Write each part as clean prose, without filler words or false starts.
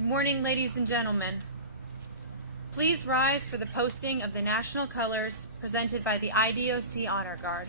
Good morning, ladies and gentlemen. Please rise for the posting of the national colors presented by the IDOC Honor Guard.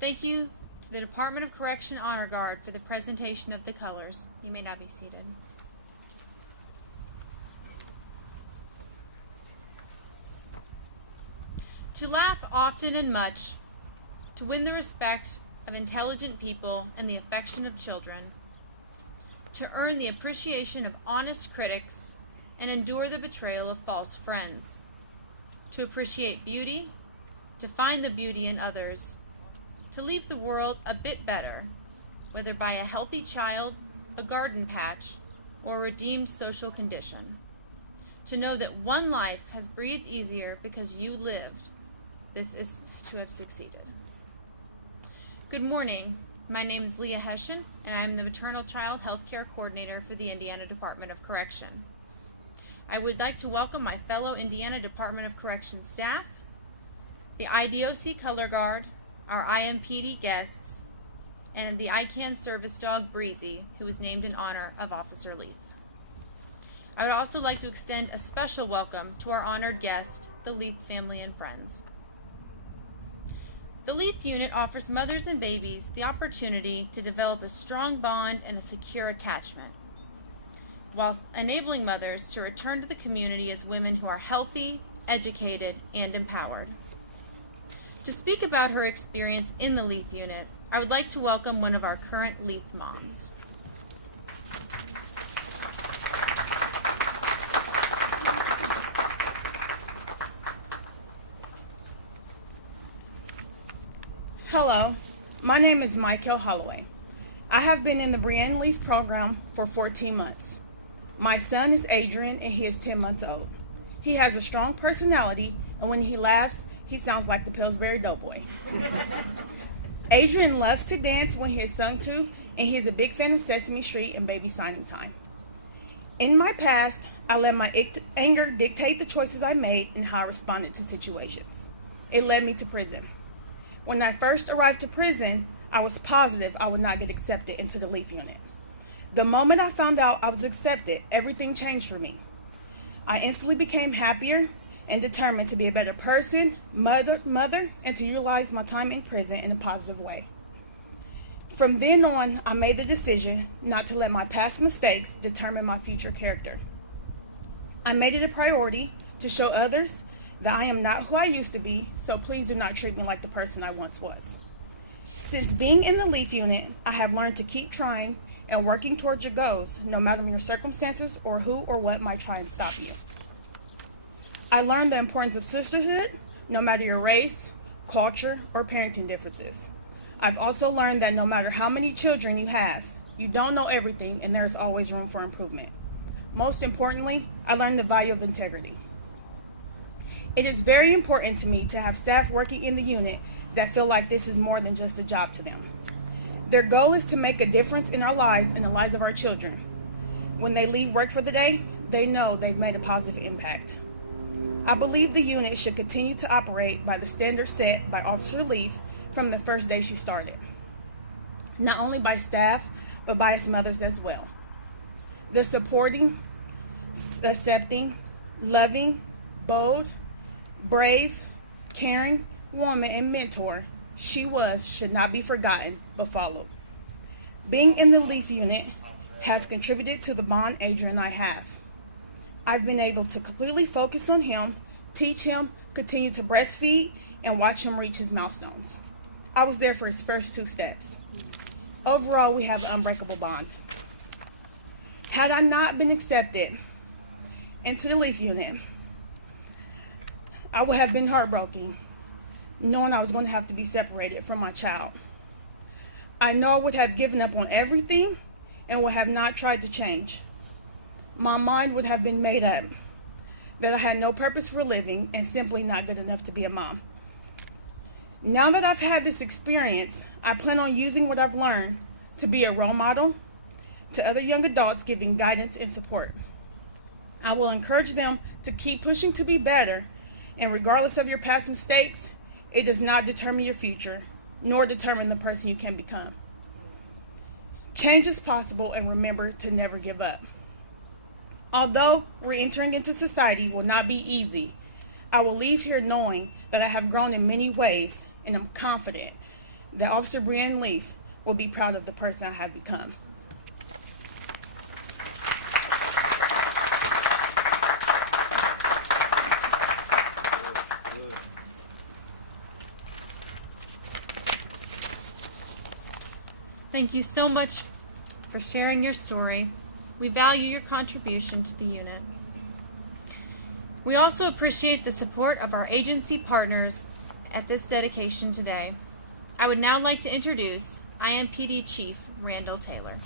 Thank you to the Department of Correction Honor Guard for the presentation of the colors. You may now be seated. To laugh often and much, to win the respect of intelligent people and the affection of children, to earn the appreciation of honest critics and endure the betrayal of false friends, to appreciate beauty, to find the beauty in others, to leave the world a bit better, whether by a healthy child, a garden patch, or a redeemed social condition. To know that one life has breathed easier because you lived, this is to have succeeded. Good morning. My name is Leah Hession, and I am the Maternal Child Health Care Coordinator for the Indiana Department of Correction. I would like to welcome my fellow Indiana Department of Correction staff, the IDOC Color Guard, our IMPD guests, and the ICANN service dog Breezy, who was named in honor of Officer Leath. I would also like to extend a special welcome to our honored guest, the Leath family and friends. The Leath unit offers mothers and babies the opportunity to develop a strong bond and a secure attachment, while enabling mothers to return to the community as women who are healthy, educated, and empowered. To speak about her experience in the Leath unit, I would like to welcome one of our current Leath moms. Hello, my name is Michael Holloway. I have been in the Breann Leath program for 14 months. My son is Adrian and he is 10 months old. He has a strong personality, and when he laughs, he sounds like the Pillsbury Doughboy. Adrian loves to dance when he is sung to, and he is a big fan of Sesame Street and Baby Signing Time. In my past, I let my anger dictate the choices I made and how I responded to situations. It led me to prison. When I first arrived to prison, I was positive I would not get accepted into the Leath unit. The moment I found out I was accepted, everything changed for me. I instantly became happier and determined to be a better person, mother, and to utilize my time in prison in a positive way. From then on, I made the decision not to let my past mistakes determine my future character. I made it a priority to show others that I am not who I used to be, so please do not treat me like the person I once was. Since being in the Leath unit, I have learned to keep trying and working towards your goals, no matter your circumstances or who or what might try and stop you. I learned the importance of sisterhood, no matter your race, culture, or parenting differences. I've also learned that no matter how many children you have, you don't know everything and there is always room for improvement. Most importantly, I learned the value of integrity. It is very important to me to have staff working in the unit that feel like this is more than just a job to them. Their goal is to make a difference in our lives and the lives of our children. When they leave work for the day, they know they've made a positive impact. I believe the unit should continue to operate by the standards set by Officer Leath from the first day she started, not only by staff, but by its mothers as well. The supporting, accepting, loving, bold, brave, caring woman and mentor she was should not be forgotten but followed. Being in the Leath unit has contributed to the bond Adrian and I have. I've been able to completely focus on him, teach him, continue to breastfeed, and watch him reach his milestones. I was there for his first 2 steps. Overall, we have an unbreakable bond. Had I not been accepted into the Leath unit, I would have been heartbroken, knowing I was going to have to be separated from my child. I know I would have given up on everything and would have not tried to change. My mind would have been made up that I had no purpose for living and simply not good enough to be a mom. Now that I've had this experience, I plan on using what I've learned to be a role model to other young adults, giving guidance and support. I will encourage them to keep pushing to be better, and regardless of your past mistakes, it does not determine your future, nor determine the person you can become. Change is possible, and remember to never give up. Although re-entering into society will not be easy, I will leave here knowing that I have grown in many ways, and I'm confident that Officer Breann Leath will be proud of the person I have become. Thank you so much for sharing your story. We value your contribution to the unit. We also appreciate the support of our agency partners at this dedication today. I would now like to introduce IMPD Chief Randall Taylor.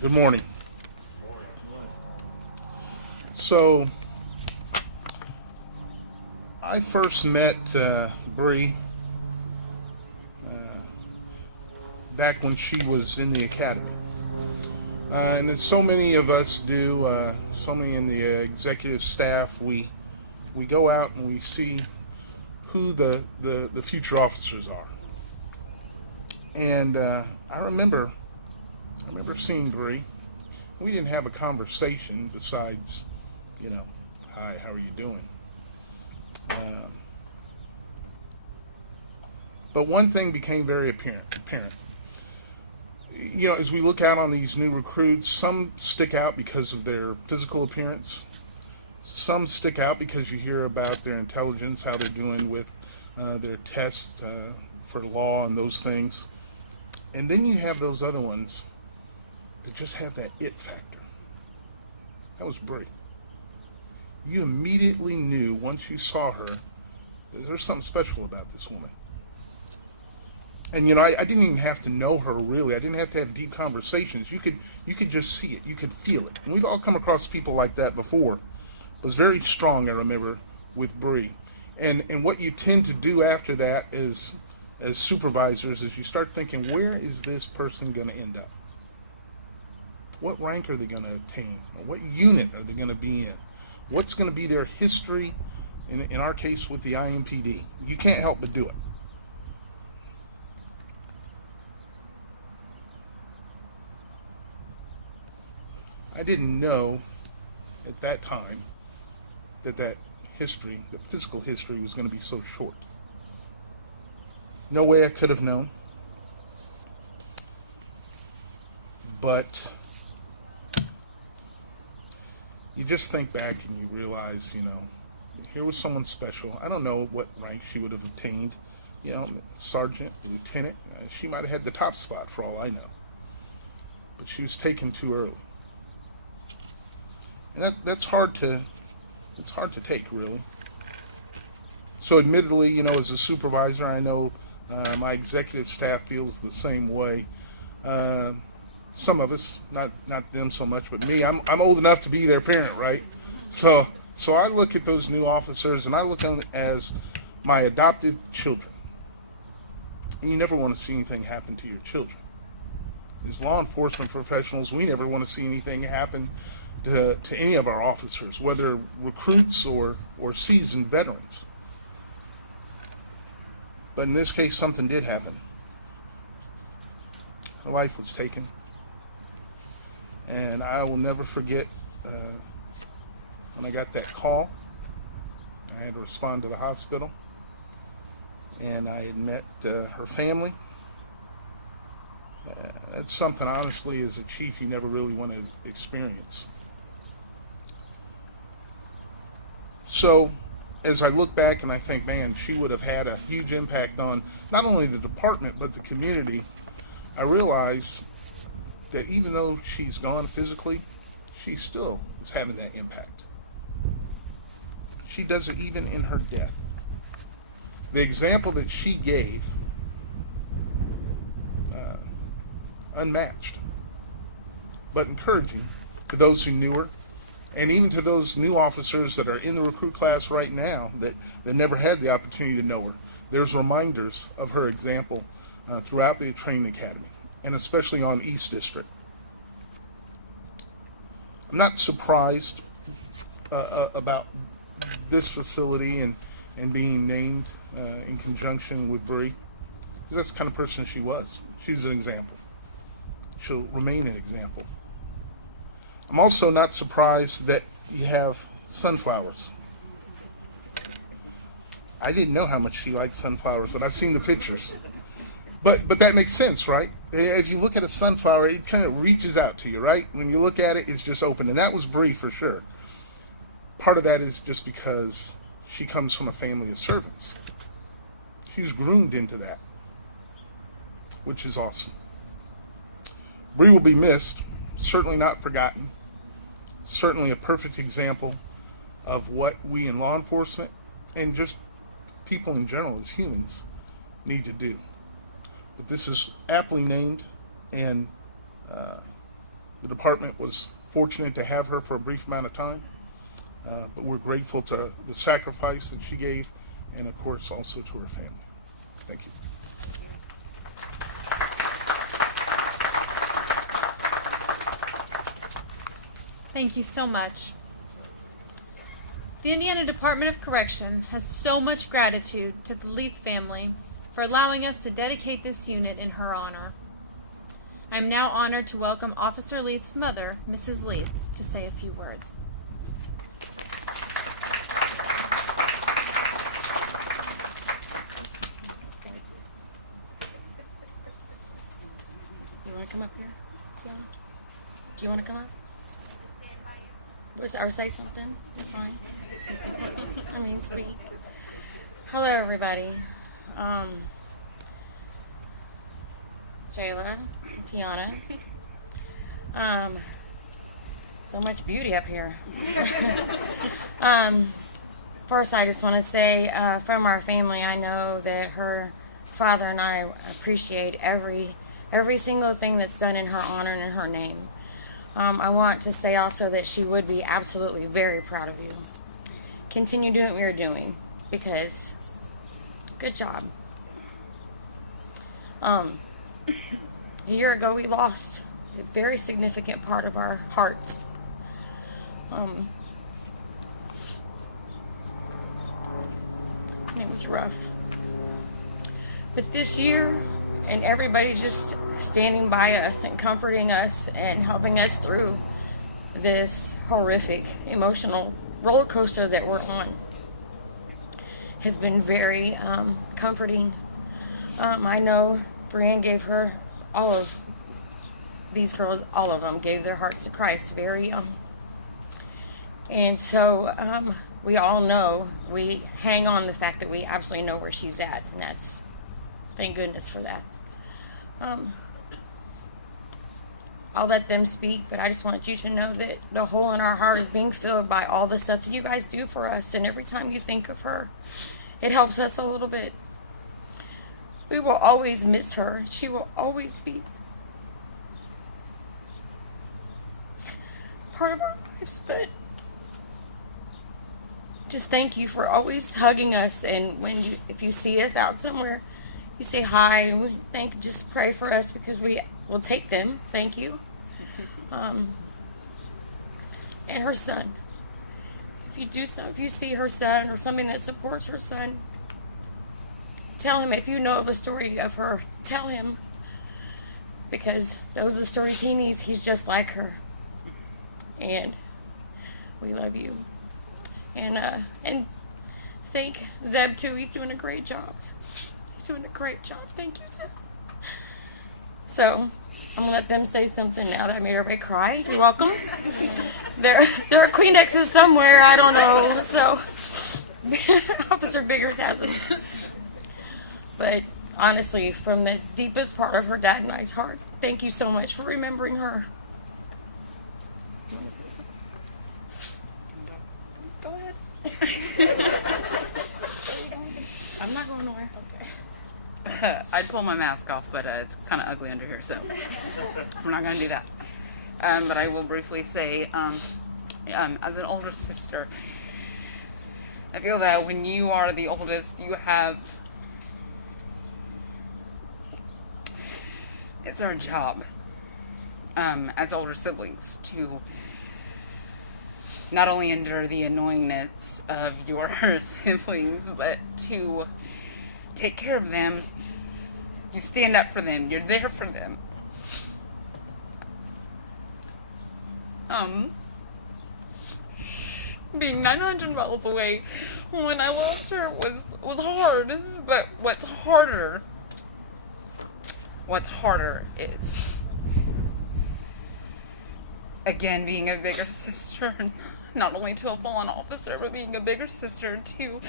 Good morning. So, I first met Bree back when she was in the academy. And as so many of us do, so many in the executive staff, we go out and we see who the future officers are. And I remember seeing Bree. We didn't have a conversation besides, hi, how are you doing? But one thing became very apparent. As we look out on these new recruits, some stick out because of their physical appearance. Some stick out because you hear about their intelligence, how they're doing with their tests for law and those things. And then you have those other ones that just have that it factor. That was Bree. You immediately knew once you saw her that there's something special about this woman. And I didn't even have to know her really. I didn't have to have deep conversations. You could just see it. You could feel it. And we've all come across people like that before. It was very strong, I remember, with Bree. And what you tend to do after that is, as supervisors, is you start thinking, where is this person going to end up? What rank are they going to attain? Or what unit are they going to be in? What's going to be their history, in our case with the IMPD? You can't help but do it. I didn't know at that time that history, the physical history, was going to be so short. No way I could have known. But you just think back and you realize, here was someone special. I don't know what rank she would have obtained, sergeant, lieutenant. She might have had the top spot for all I know. But she was taken too early. And that's hard to take, really. So admittedly, as a supervisor, I know my executive staff feels the same way. Some of us, not them so much, but me. I'm old enough to be their parent, right? So I look at those new officers and I look at them as my adopted children. And you never want to see anything happen to your children. As law enforcement professionals, we never want to see anything happen to any of our officers, whether recruits or seasoned veterans. But in this case, something did happen. Her life was taken. And I will never forget when I got that call. I had to respond to the hospital. And I had met her family. That's something, honestly, as a chief, you never really want to experience. So, as I look back and I think, man, she would have had a huge impact on not only the department, but the community, I realize that even though she's gone physically, she still is having that impact. She does it even in her death. The example that she gave, unmatched, but encouraging to those who knew her, and even to those new officers that are in the recruit class right now that never had the opportunity to know her. There's reminders of her example throughout the training academy, and especially on East District. I'm not surprised about this facility and being named in conjunction with Bree, because that's the kind of person she was. She's an example. She'll remain an example. I'm also not surprised that you have sunflowers. I didn't know how much she liked sunflowers, but I've seen the pictures. But that makes sense, right? If you look at a sunflower, it kind of reaches out to you, right? When you look at it, it's just open. And that was Bree for sure. Part of that is just because she comes from a family of servants. She's groomed into that, which is awesome. Bree will be missed, certainly not forgotten. Certainly a perfect example of what we in law enforcement and just people in general as humans need to do. But this is aptly named, and the department was fortunate to have her for a brief amount of time. But we're grateful to the sacrifice that she gave, and of course also to her family. Thank you. Thank you so much. The Indiana Department of Correction has so much gratitude to the Leath family for allowing us to dedicate this unit in her honor. I am now honored to welcome Officer Leath's mother, Mrs. Leath, to say a few words. You want to come up here, Tiana? Do you want to come up? Or say something? You're fine. I mean, speak. Hello, everybody. Jayla, Tiana. So much beauty up here. First, I just want to say, from our family, I know that her father and I appreciate every single thing that's done in her honor and in her name. I want to say also that she would be absolutely very proud of you. Continue doing what you're doing, because good job. A year ago, we lost a very significant part of our hearts. And it was rough. But this year, and everybody just standing by us and comforting us and helping us through this horrific emotional roller coaster that we're on has been very comforting. I know Breann gave her, all of these girls, all of them gave their hearts to Christ very young. And so we all know, we hang on the fact that we absolutely know where she's at, and that's, thank goodness for that. I'll let them speak, but I just want you to know that the hole in our heart is being filled by all the stuff that you guys do for us, and every time you think of her, it helps us a little bit. We will always miss her. She will always be part of our lives, but just thank you for always hugging us, and if you see us out somewhere, you say hi, and we just pray for us, because we will take them. Thank you. And her son. If you see her son or something that supports her son, tell him if you know of a story of her, tell him. Because those are the stories he needs. He's just like her. And we love you. And thank Zeb too. He's doing a great job. He's doing a great job. Thank you, Zeb. So I'm gonna let them say something now that I made everybody cry. You're welcome. There are Kleenexes somewhere. I don't know. So Officer Biggers has them. But honestly, from the deepest part of her dad and I's heart, thank you so much for remembering her. Go ahead. I'm not going nowhere. Okay. I'd pull my mask off, but it's kind of ugly under here, so we're not going to do that. But I will briefly say, as an older sister, I feel that when you are the oldest, you have... It's our job, as older siblings, to not only endure the annoyingness of your siblings, but to take care of them. You stand up for them. You're there for them. Being 900 miles away when I lost her was hard, but what's harder is, again, being a bigger sister, not only to a fallen officer, but being a bigger sister to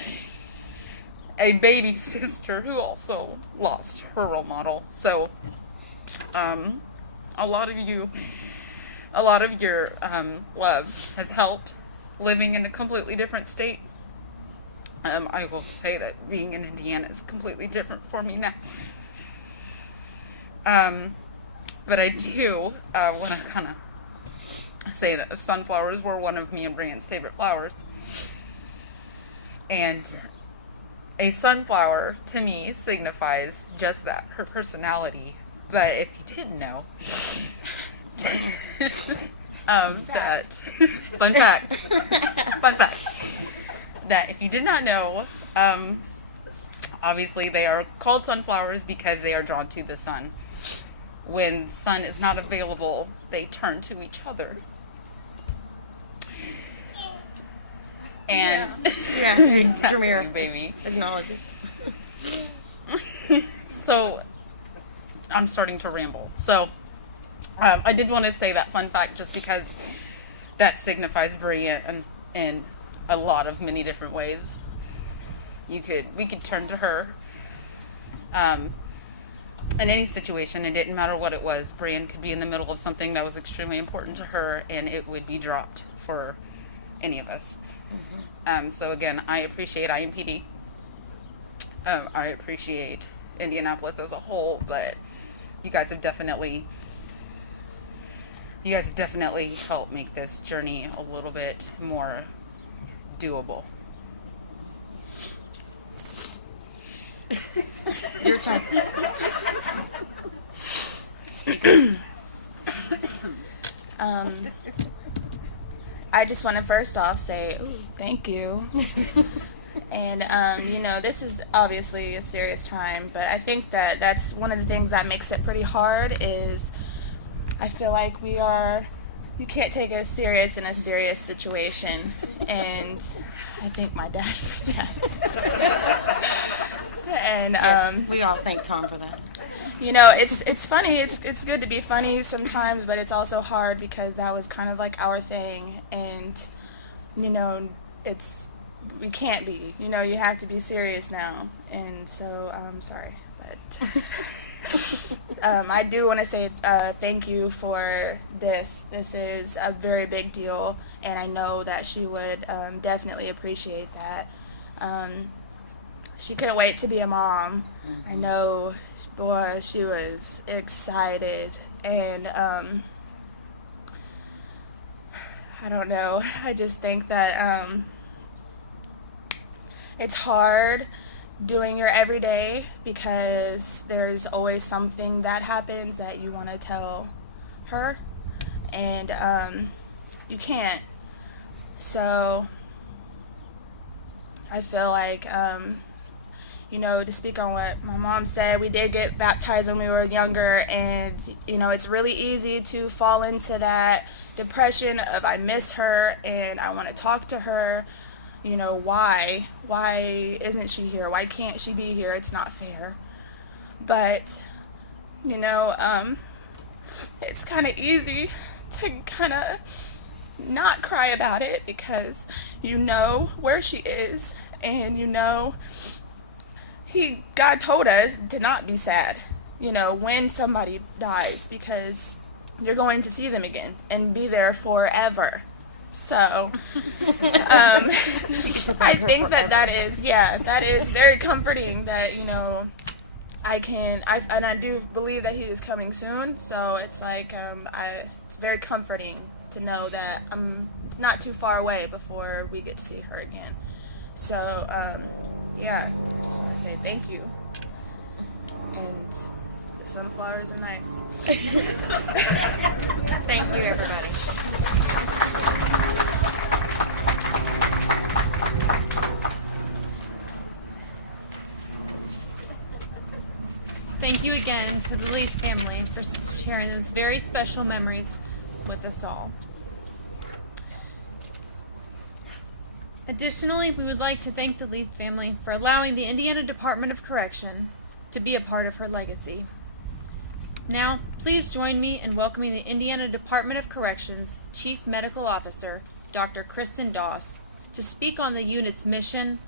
a baby sister who also lost her role model. So, a lot of your love has helped living in a completely different state. I will say that being in Indiana is completely different for me now. But I do want to kind of say that the sunflowers were one of me and Breann's favorite flowers. And a sunflower, to me, signifies just that, her personality. But if you didn't know, fun fact, that if you did not know, obviously they are called sunflowers because they are drawn to the sun. When sun is not available, they turn to each other. And Yeah, exactly, Jameer baby. acknowledges. So, I'm starting to ramble. So, I did want to say that fun fact just because that signifies Breann in a lot of many different ways. We could turn to her in any situation. It didn't matter what it was. Breann could be in the middle of something that was extremely important to her, and it would be dropped for any of us. So again, I appreciate IMPD. I appreciate Indianapolis as a whole, but you guys have definitely helped make this journey a little bit more doable. Your turn. I just want to first off say, thank you. And, this is obviously a serious time, but I think that that's one of the things that makes it pretty hard is I feel like you can't take us serious in a serious situation, and I thank my dad for that. And, Yes, we all thank Tom for that. it's funny. It's good to be funny sometimes, but it's also hard because that was kind of like our thing, and we can't be. You have to be serious now, and so I'm sorry, but I do want to say thank you for this. This is a very big deal, and I know that she would definitely appreciate that. She couldn't wait to be a mom. I know, boy, she was excited, and I don't know. I just think that it's hard doing your everyday because there's always something that happens that you want to tell her, and you can't. So I feel like to speak on what my mom said, we did get baptized when we were younger, and, it's really easy to fall into that depression of I miss her and I want to talk to her. Why? Why isn't she here? Why can't she be here? It's not fair. But, it's kind of easy to kind of not cry about it because you know where she is, and God told us to not be sad, when somebody dies, because you're going to see them again and be there forever. So, I think that is very comforting that, I do believe that he is coming soon. So it's like, it's very comforting to know that it's not too far away before we get to see her again. So, I just want to say thank you. And the sunflowers are nice. Thank you, everybody. Thank you again to the Leath family for sharing those very special memories with us all. Additionally, we would like to thank the Leath family for allowing the Indiana Department of Correction to be a part of her legacy. Now, please join me in welcoming the Indiana Department of Corrections Chief Medical Officer, Dr. Kristen Doss, to speak on the unit's mission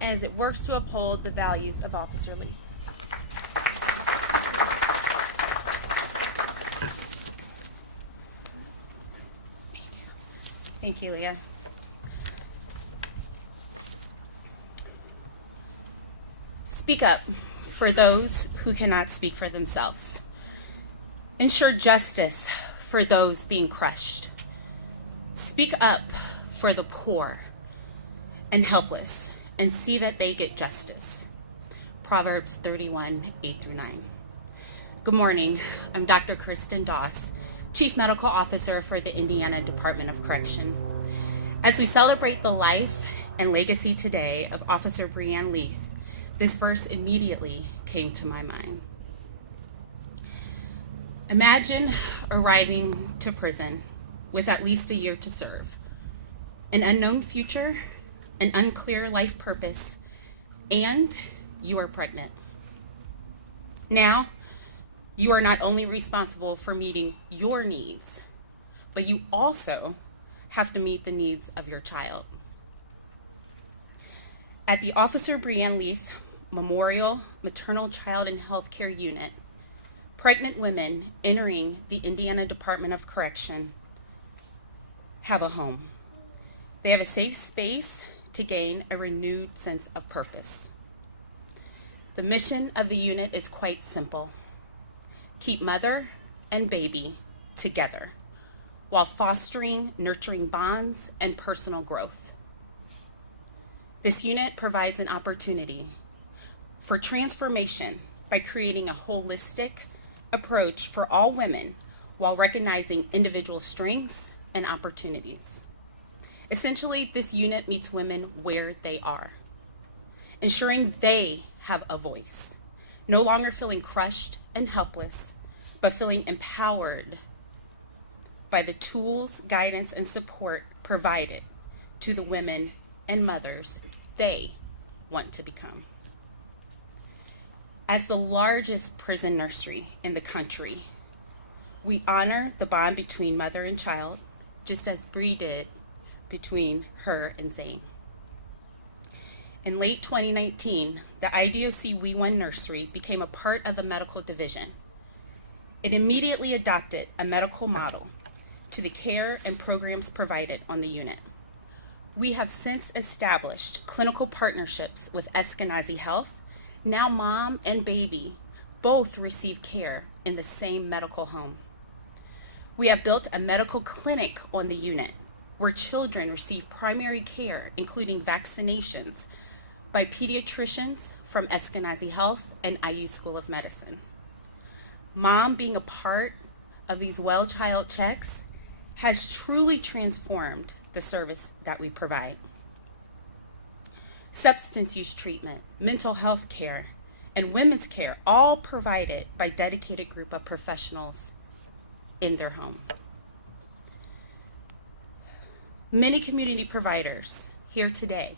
as it works to uphold the values of Officer Leath. Thank you, Leah. Speak up for those who cannot speak for themselves. Ensure justice for those being crushed. Speak up for the poor and helpless and see that they get justice. Proverbs 31, 8-9. Good morning. I'm Dr. Kristen Doss, Chief Medical Officer for the Indiana Department of Correction. As we celebrate the life and legacy today of Officer Breann Leath, this verse immediately came to my mind. Imagine arriving to prison with at least a year to serve, an unknown future, an unclear life purpose, and you are pregnant. Now, you are not only responsible for meeting your needs, but you also have to meet the needs of your child. At the Officer Breann Leath Memorial Maternal Child and Health Unit, pregnant women entering the Indiana Department of Correction have a home. They have a safe space to gain a renewed sense of purpose. The mission of the unit is quite simple: keep mother and baby together while fostering nurturing bonds and personal growth. This unit provides an opportunity for transformation by creating a holistic approach for all women while recognizing individual strengths and opportunities. Essentially, this unit meets women where they are, ensuring they have a voice, no longer feeling crushed and helpless, but feeling empowered by the tools, guidance, and support provided to the women and mothers they want to become. As the largest prison nursery in the country, we honor the bond between mother and child, just as Bree did between her and Zane. In late 2019, the IDOC We1 Nursery became a part of the medical division. It immediately adopted a medical model to the care and programs provided on the unit. We have since established clinical partnerships with Eskenazi Health. Now mom and baby both receive care in the same medical home. We have built a medical clinic on the unit where children receive primary care, including vaccinations, by pediatricians from Eskenazi Health and IU School of Medicine. Mom being a part of these well-child checks has truly transformed the service that we provide. substance use treatment, mental health care, and women's care, all provided by dedicated group of professionals in their home. Many community providers here today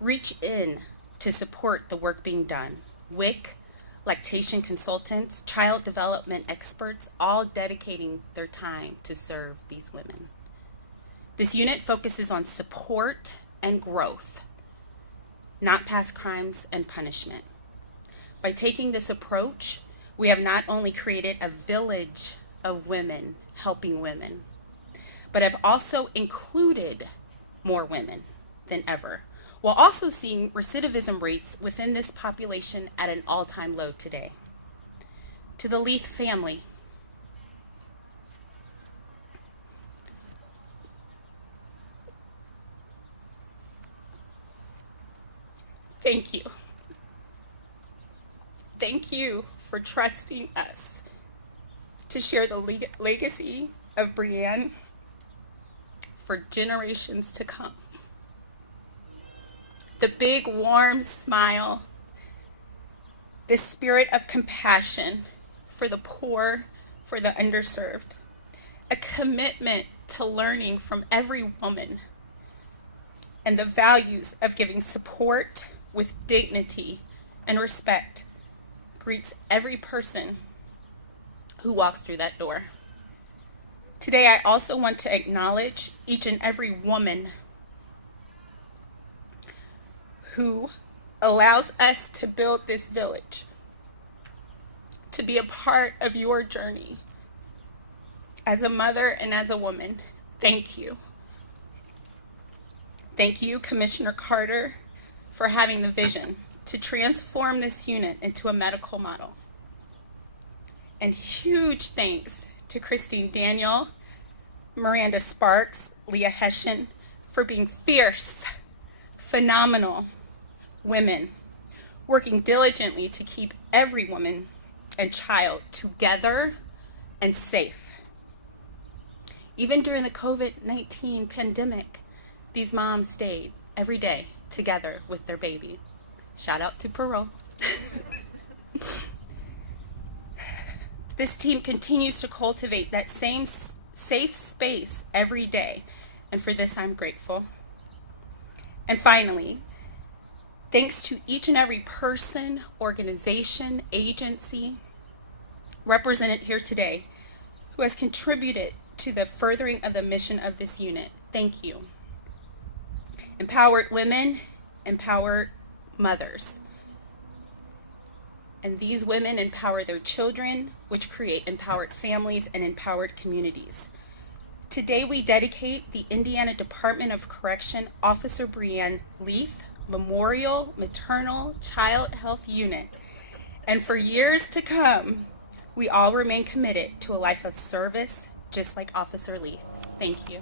reach in to support the work being done. WIC, lactation consultants, child development experts, all dedicating their time to serve these women. This unit focuses on support and growth, not past crimes and punishment. By taking this approach, we have not only created a village of women helping women, but have also included more women than ever, while also seeing recidivism rates within this population at an all-time low today. To the Leath family, thank you. Thank you for trusting us to share the legacy of Breann for generations to come. The big warm smile, the spirit of compassion for the poor, for the underserved, a commitment to learning from every woman, and the values of giving support with dignity and respect greets every person who walks through that door. Today, I also want to acknowledge each and every woman who allows us to build this village, to be a part of your journey. As a mother and as a woman, thank you. Thank you, Commissioner Carter, for having the vision to transform this unit into a medical model. And huge thanks to Christine Daniel, Miranda Sparks, Leah Hessian, for being fierce, phenomenal women, working diligently to keep every woman and child together and safe. Even during the COVID-19 pandemic, these moms stayed every day together with their baby. Shout out to Parole. This team continues to cultivate that same safe space every day, and for this I'm grateful. And finally, thanks to each and every person, organization, agency represented here today who has contributed to the furthering of the mission of this unit. Thank you. Empowered women, empowered mothers. And these women empower their children, which create empowered families and empowered communities. Today we dedicate the Indiana Department of Correction Officer Breann Leath Memorial Maternal Child Health Unit. And for years to come, we all remain committed to a life of service, just like Officer Leath. Thank you.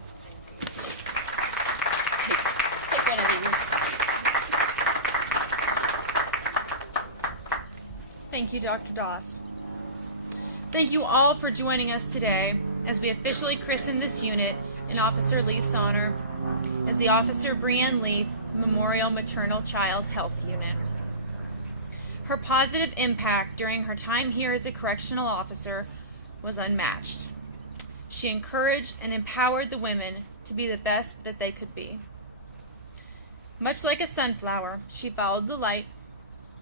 Take one of these. Thank you, Dr. Doss. Thank you all for joining us today as we officially christen this unit in Officer Leath's honor as the Officer Breann Leath Memorial Maternal Child Health Unit. Her positive impact during her time here as a correctional officer was unmatched. She encouraged and empowered the women to be the best that they could be. Much like a sunflower, she followed the light,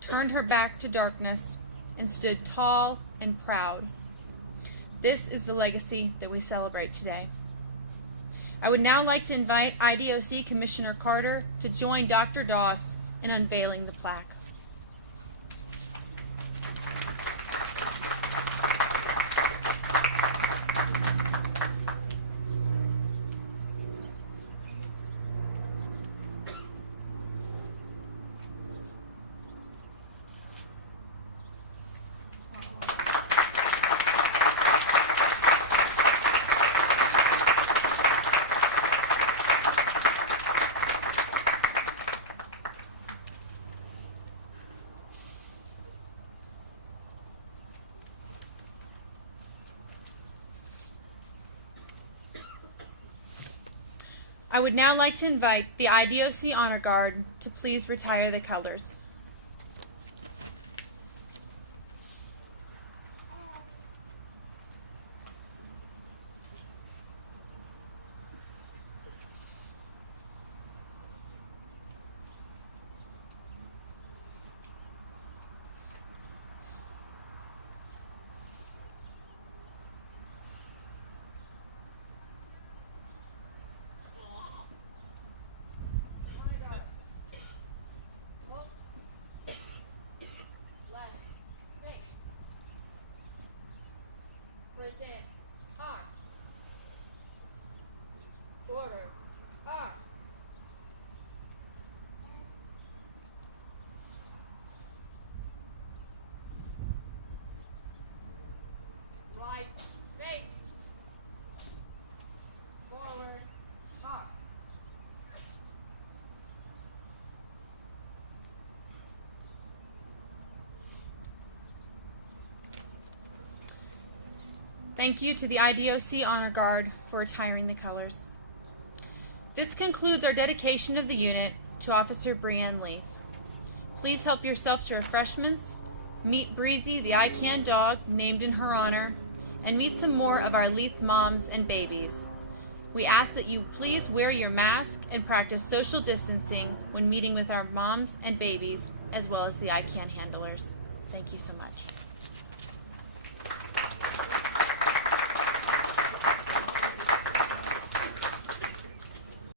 turned her back to darkness, and stood tall and proud. This is the legacy that we celebrate today. I would now like to invite IDOC Commissioner Carter to join Dr. Doss in unveiling the plaque. I would now like to invite the IDOC Honor Guard to please retire the colors. Thank you to the IDOC Honor Guard for retiring the colors. This concludes our dedication of the unit to Officer Breann Leath. Please help yourself to refreshments, meet Breezy, the ICANN dog named in her honor, and meet some more of our Leath moms and babies. We ask that you please wear your mask and practice social distancing when meeting with our moms and babies, as well as the ICANN handlers. Thank you so much.